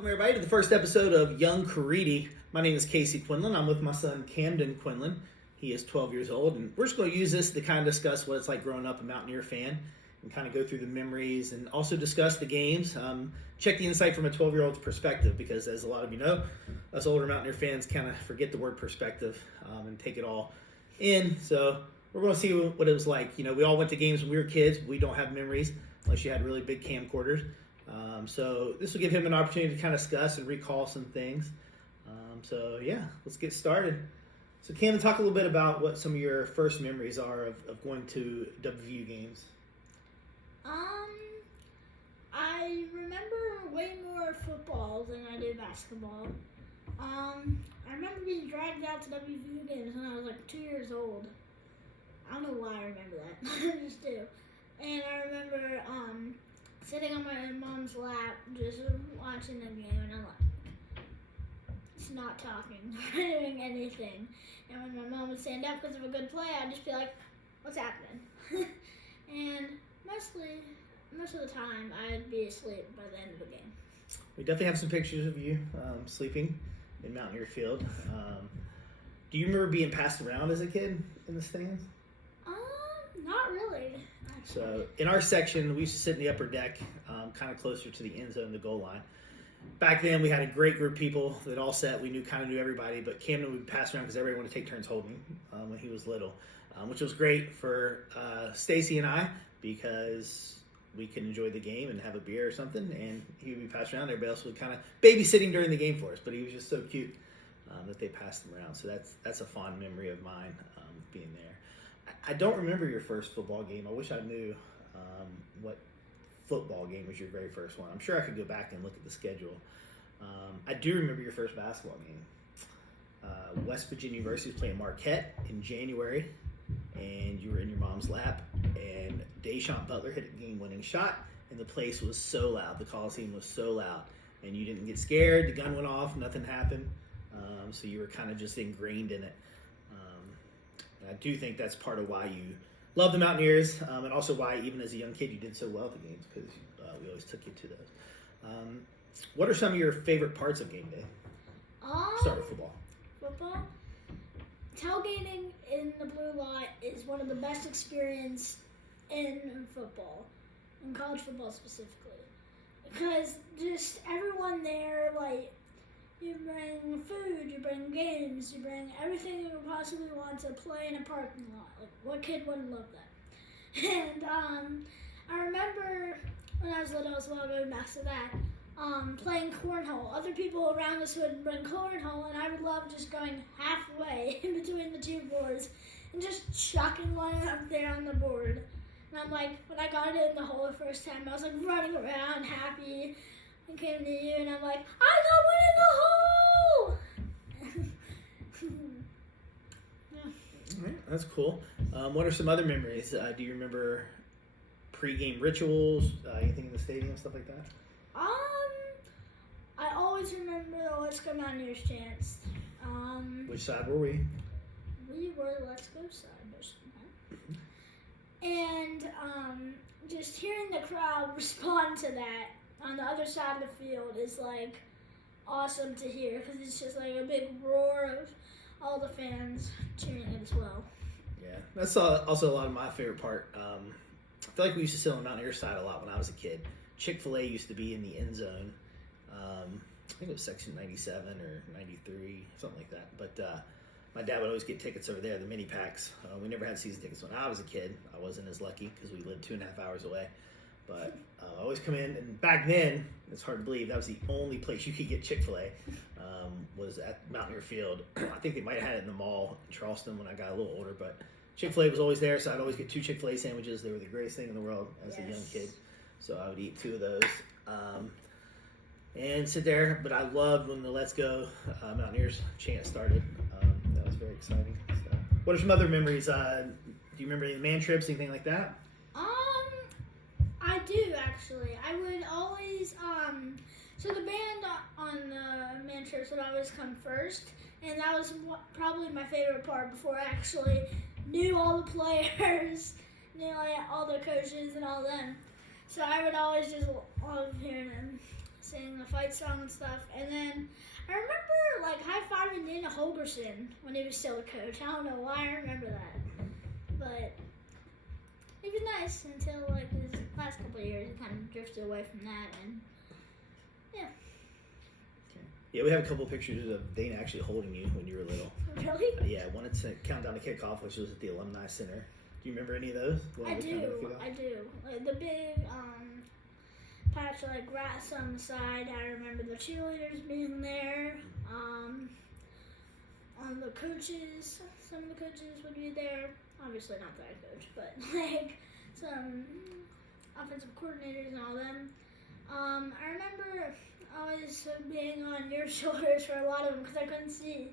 Welcome, everybody, to the first episode of Young Caridi. My name is Casey Quinlan. I'm with my son, Camden Quinlan. He is 12 years old, and we're just going to use this to kind of discuss what it's like growing up a Mountaineer fan and kind of go through the memories and also discuss the games. Check the insight from a 12-year-old's perspective because, as a lot of you know, us older Mountaineer fans kind of forget the word perspective and take it all in. So we're going to see what it was like. You know, we all went to games when we were kids, but we don't have memories unless you had really big camcorders. So this will give him an opportunity to kind of discuss and recall some things. Let's get started. So Cam, talk a little bit about what some of your first memories are of going to WVU games. I remember way more football than I do basketball. I remember being dragged out to WVU games when I was like 2 years old. I don't know why I remember that. I just do. And I remember sitting on my mom's lap, just watching the game, and I'm like, just not talking, not doing anything. And when my mom would stand up because of a good play, I'd just be like, what's happening? And most of the time, I'd be asleep by the end of the game. We definitely have some pictures of you sleeping in Mountaineer Field. Do you remember being passed around as a kid in the stands? Not really. So in our section, we used to sit in the upper deck, kind of closer to the end zone, the goal line. Back then, we had a great group of people that all sat. We kind of knew everybody, but Camden would pass around because everybody wanted to take turns holding when he was little, which was great for Stacy and I because we could enjoy the game and have a beer or something, and he would be passed around. Everybody else would kind of babysitting during the game for us, but he was just so cute that they passed him around. So that's a fond memory of mine being there. I don't remember your first football game. I wish I knew what football game was your very first one. I'm sure I could go back and look at the schedule. I do remember your first basketball game. West Virginia University was playing Marquette in January, and you were in your mom's lap, and Deshaun Butler hit a game-winning shot, and the place was so loud. The Coliseum was so loud, and you didn't get scared. The gun went off. Nothing happened. So you were kind of just ingrained in it. I do think that's part of why you love the Mountaineers, and also why, even as a young kid, you did so well at the games because we always took you to those. What are some of your favorite parts of game day? Start with football. Football? Tailgating in the blue lot is one of the best experiences in football, in college football specifically, because just everyone there, like, you bring food, you bring games, you bring everything you could possibly want to play in a parking lot. Like, what kid wouldn't love that? And I remember when I was little as well, going back to that, playing cornhole. Other people around us would bring cornhole, and I would love just going halfway in between the two boards and just chucking one up there on the board. And I'm like, when I got it in the hole the first time, I was like running around happy. I came to you, and I'm like, I got one in the hole! All right, that's cool. What are some other memories? Do you remember pre-game rituals, anything in the stadium, stuff like that? I always remember the Let's Go Mountaineers chants. Which side were we? We were Let's Go side. And just hearing the crowd respond to that on the other side of the field is like awesome to hear because it's just like a big roar of all the fans cheering it as well. Yeah, that's also a lot of my favorite part. I feel like we used to sit on the Mountaineer side a lot when I was a kid. Chick-fil-A used to be in the end zone. I think it was section 97 or 93, something like that. But my dad would always get tickets over there, the mini packs. We never had season tickets when I was a kid. I wasn't as lucky because we lived 2.5 hours away. But I always come in, and back then, it's hard to believe, that was the only place you could get Chick-fil-A, was at Mountaineer Field. I think they might have had it in the mall in Charleston when I got a little older, but Chick-fil-A was always there, so I'd always get 2 Chick-fil-A sandwiches. They were the greatest thing in the world as a young kid, so I would eat 2 of those and sit there. But I loved when the Let's Go Mountaineers chant started. That was very exciting. So, what are some other memories? Do you remember any man trips, anything like that? I do actually. I would always so the band on the man trips would always come first, and that was probably my favorite part before I actually knew all the players, knew like all the coaches and all them. So I would always just love hearing them singing the fight song and stuff. And then I remember like high-fiving Dana Holgerson when he was still a coach. I don't know why I remember that, but it was nice until like his last couple of years. He kind of drifted away from that, and yeah. Yeah, we have a couple of pictures of Dana actually holding you when you were little. Really? Yeah, one at Countdown to Kickoff, which was at the Alumni Center. Do you remember any of those? I do. Like the big patch of like grass on the side. I remember the cheerleaders being there. The coaches, some of the coaches would be there. Obviously not that coach, but like some offensive coordinators and all them. I remember always being on your shoulders for a lot of them because I couldn't see.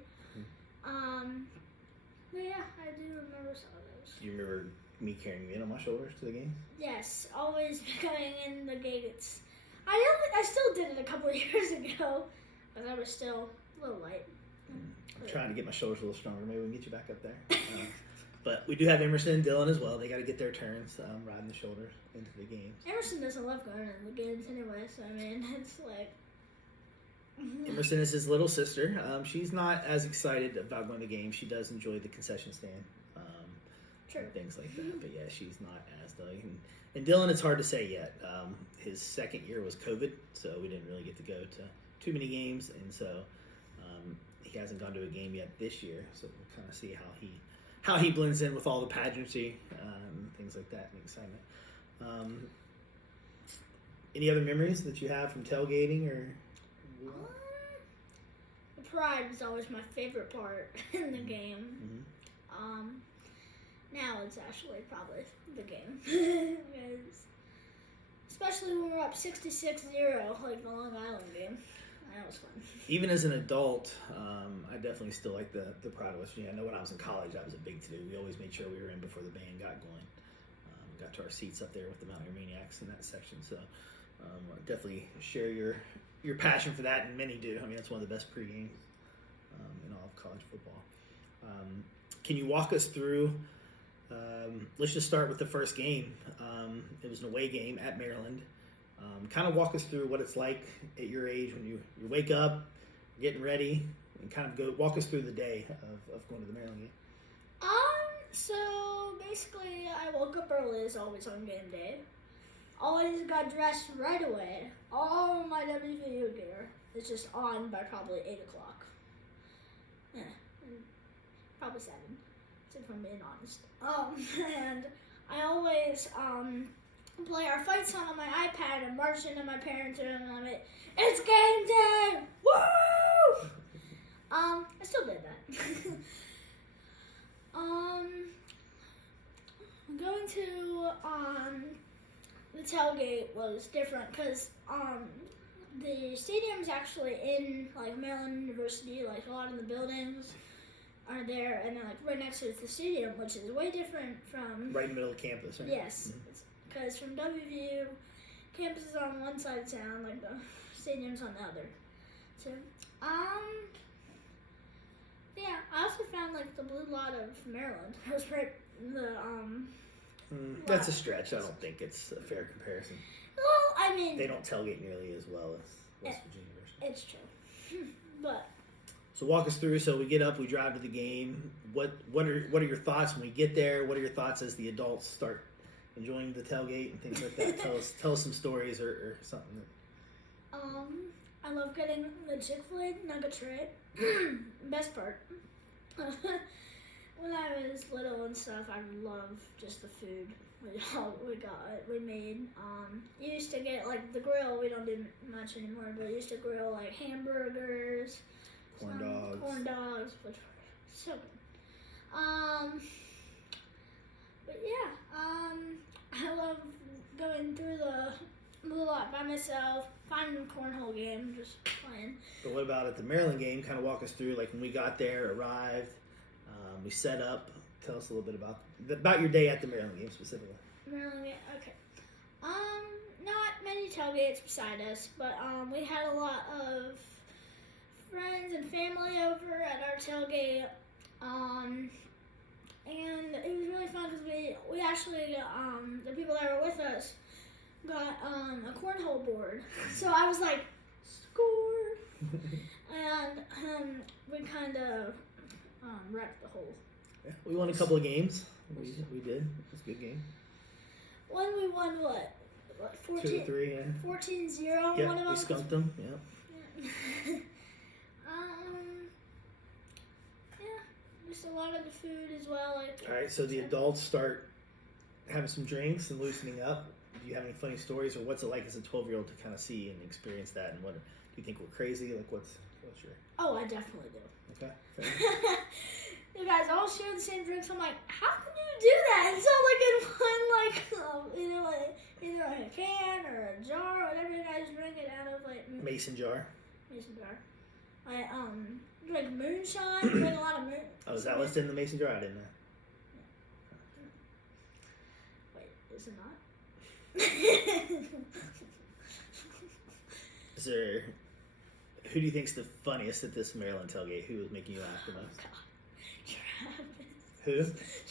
But yeah, I do remember some of those. Do you remember me carrying you in on my shoulders to the game? Yes, always going in the gates. I still did it a couple of years ago because I was still a little light. I'm trying to get my shoulders a little stronger. Maybe we can get you back up there. But we do have Emerson and Dylan as well. They got to get their turns riding the shoulders into the games. Emerson doesn't love going in the games anyway, so I mean, it's like... Emerson is his little sister. She's not as excited about going to the game. She does enjoy the concession stand. And things like that. But yeah, she's not as though. And Dylan, it's hard to say yet. His second year was COVID, so we didn't really get to go to too many games, and so he hasn't gone to a game yet this year. So we'll kind of see how he blends in with all the pageantry, things like that, and excitement. Any other memories that you have from tailgating or? The pride was always my favorite part in the game. Mm-hmm. Now it's actually probably the game. Because especially when we're up 66-0, like the Long Island game. That was fun. Even as an adult, I definitely still like the Pride of West Virginia. I know when I was in college, that was a big to-do. We always made sure we were in before the band got going. Got to our seats up there with the Mountaineer Maniacs in that section. So definitely share your passion for that, and many do. I mean, that's one of the best pre-games in all of college football. Can you walk us through... let's just start with the first game. It was an away game at Maryland. Kind of walk us through what it's like at your age when you wake up, getting ready, and kind of walk us through the day of going to the Maryland game. So basically I woke up early as always on game day. Always got dressed right away. All my WVU gear is just on by probably 8 o'clock. Yeah, probably 7. If I'm being honest. And I always play our fight song on my iPad and march into my parents' room and I'm like, it's game day! Woo! I still did that. Going to the tailgate was different because the stadium's actually in like Maryland University, like a lot of the buildings are there, and then like right next to the stadium, which is way different from... Right in the middle of campus, right? Yes, because from WVU, campus is on one side of town, like the stadium's on the other. So, yeah, I also found like the blue lot of Maryland. It was right in the that's a stretch. I don't think it's a fair comparison. Well, I mean, they don't tailgate nearly as well as West Virginia University. It's true, but. So walk us through. So we get up, we drive to the game. What are your thoughts when we get there? What are your thoughts as the adults start enjoying the tailgate and things like that? Tell us some stories or something. I love getting the Chick-fil-A nugget tray. Best part. When I was little and stuff, I love just the food we made. You used to get like the grill. We don't do much anymore, but you used to grill like hamburgers. Corn dogs, which were so good. But yeah, I love going through the blue lot by myself, finding the cornhole game, just playing. But what about at the Maryland game? Kind of walk us through, like when we got there, arrived, we set up. Tell us a little bit about your day at the Maryland game specifically. Maryland game, okay. Not many tailgates beside us, but we had a lot of friends and family over at our tailgate, and it was really fun because we actually the people that were with us got a cornhole board. So I was like, Score. And we kind of wrecked the whole. Yeah, we won a couple of games. We did. It was a good game. When we won what 2 or 3, yeah. 14-0. Yep, One of them. we skunked them. Yep. Yeah, just a lot of the food as well. Like. All right, so the adults start having some drinks and loosening up. Do you have any funny stories, or what's it like as a 12-year-old to kind of see and experience that? And what do you think we're crazy? Like, what's your? Oh, I definitely do. Okay. Fair enough. You guys all share the same drinks. I'm like, how can you do that? It's all like in one, either like a can or a jar, or whatever you guys drink it out of, like Mason jar. mason jar. I drink moonshine. Drink a lot of moon. Oh, is that what's in the mason jar? I didn't know. Wait, is it not? Is there? Who do you think's the funniest at this Maryland tailgate? Who was making you laugh the most? God. Travis. Who?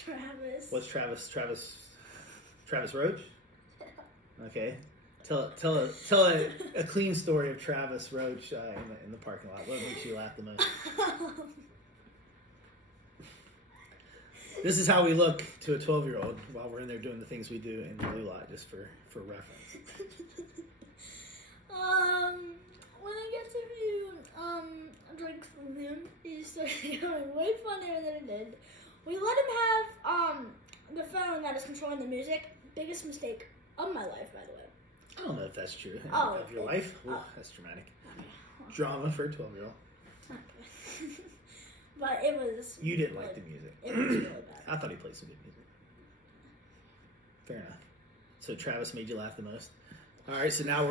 Travis. What's Travis? Travis Roach? Okay. Tell a clean story of Travis Roach in the parking lot. What makes you laugh the most? This is how we look to a 12-year-old while we're in there doing the things we do in the blue lot, just for reference. When I get to drink from him, he started going way funnier than it did. We let him have the phone that is controlling the music. Biggest mistake of my life, by the way. I don't know if that's true. Oh, of your life? Ooh, that's dramatic. Drama for a 12-year-old. Okay. But it was. You didn't like the music. It was really bad. I thought he played some good music. Fair enough. So Travis made you laugh the most. All right, so now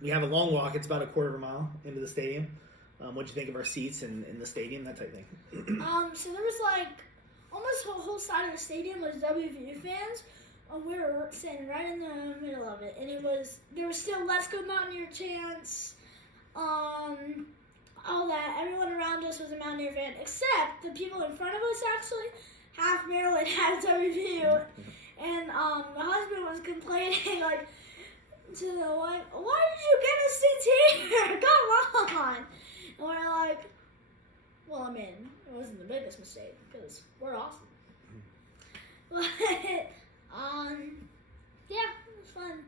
we have a long walk. It's about a quarter of a mile into the stadium. What'd you think of our seats in the stadium, that type of thing? So there was like almost the whole side of the stadium was WVU fans. We were standing right in the middle of it, and there was still "Let's Go Mountaineer" chants, all that. Everyone around us was a Mountaineer fan, except the people in front of us. Actually, half Maryland, half WVU, and the husband was complaining like to the wife, "Why did you get us seats here? Come on!" And we're like, "Well, I mean, it wasn't the biggest mistake because we're awesome." But yeah, it was fun.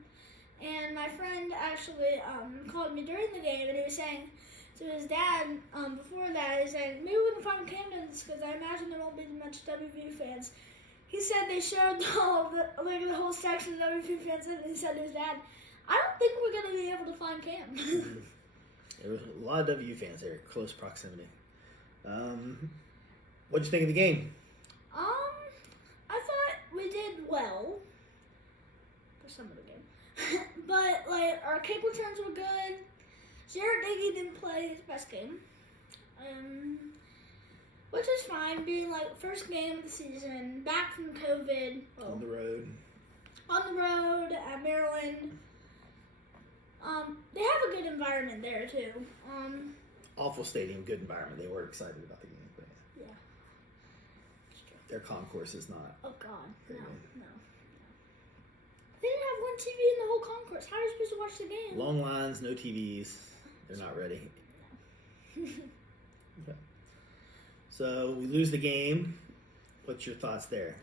And my friend actually called me during the game, and he was saying to his dad before that, he's saying, maybe we can find Camden's because I imagine there won't be much WVU fans. He said they showed the whole section of WVU fans, and he said to his dad, I don't think we're going to be able to find Cam. There was a lot of WVU fans there, close proximity. What'd you think of the game? I thought we did well for some of the game, but like our kick returns were good. Jared Diggy didn't play his best game, which is fine. Being like first game of the season, back from COVID, On the road at Maryland. They have a good environment there too. Awful stadium, good environment. They were excited about the game, but Yeah. their concourse is not. Oh God, no, Very no. They didn't have one TV in the whole concourse. How are you supposed to watch the game? Long lines, no TVs. They're not ready. Okay. So we lose the game. What's your thoughts there?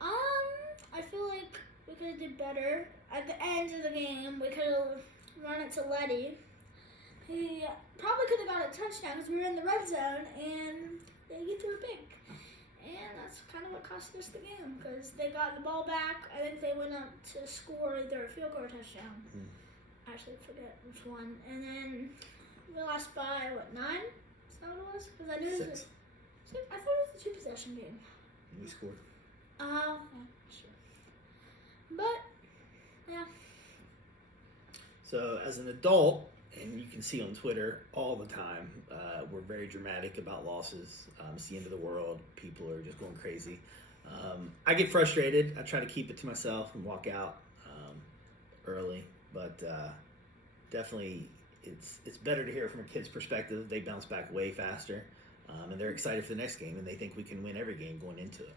I feel like we could have did better. At the end of the game, we could have run it to Letty. He probably could have got a touchdown because we were in the red zone, and they threw a pick. And that's kind of what cost us the game because they got the ball back. I think they went up to score either a field goal or a touchdown. I actually forget which one. And then we lost by, 9? Is that what it was? Because I knew it was 6. I thought it was a 2-possession game. We scored. Oh, sure. But, yeah. So as an adult, and you can see on Twitter all the time, we're very dramatic about losses. It's the end of the world. People are just going crazy. I get frustrated. I try to keep it to myself and walk out early. But definitely it's better to hear it from a kid's perspective. They bounce back way faster. And they're excited for the next game, and they think we can win every game going into it.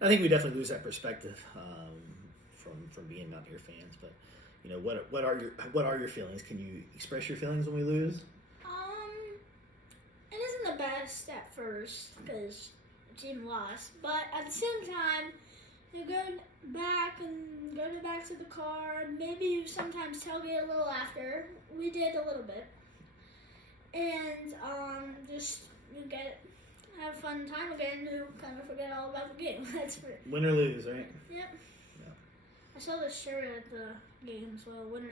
I think we definitely lose that perspective from being Mountaineer fans. But what are your feelings? Can you express your feelings when we lose? It isn't the best at first because the team lost, but at the same time, you go back to the car. Maybe you sometimes tailgate a little after. We did a little bit, and just have a fun time again. You kind of forget all about the game. That's for Win or lose, right? Yep. I saw this shirt at the game as well. Win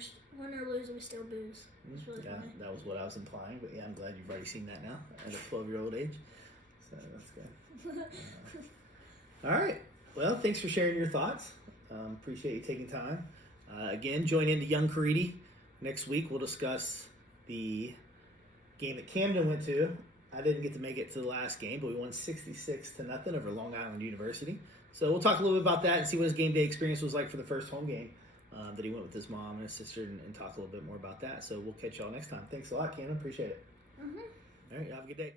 or lose, we still booze. It's really funny. That was what I was implying. But yeah, I'm glad you've already seen that now at a 12-year-old age. So that's good. All right. Well, thanks for sharing your thoughts. Appreciate you taking time. Again, join into Young Caridi. Next week, we'll discuss the game that Camden went to. I didn't get to make it to the last game, but we won 66-0 over Long Island University. So we'll talk a little bit about that and see what his game day experience was like for the first home game that he went with his mom and his sister and talk a little bit more about that. So we'll catch y'all next time. Thanks a lot, Camden. Appreciate it. Mm-hmm. All right. Have a good day.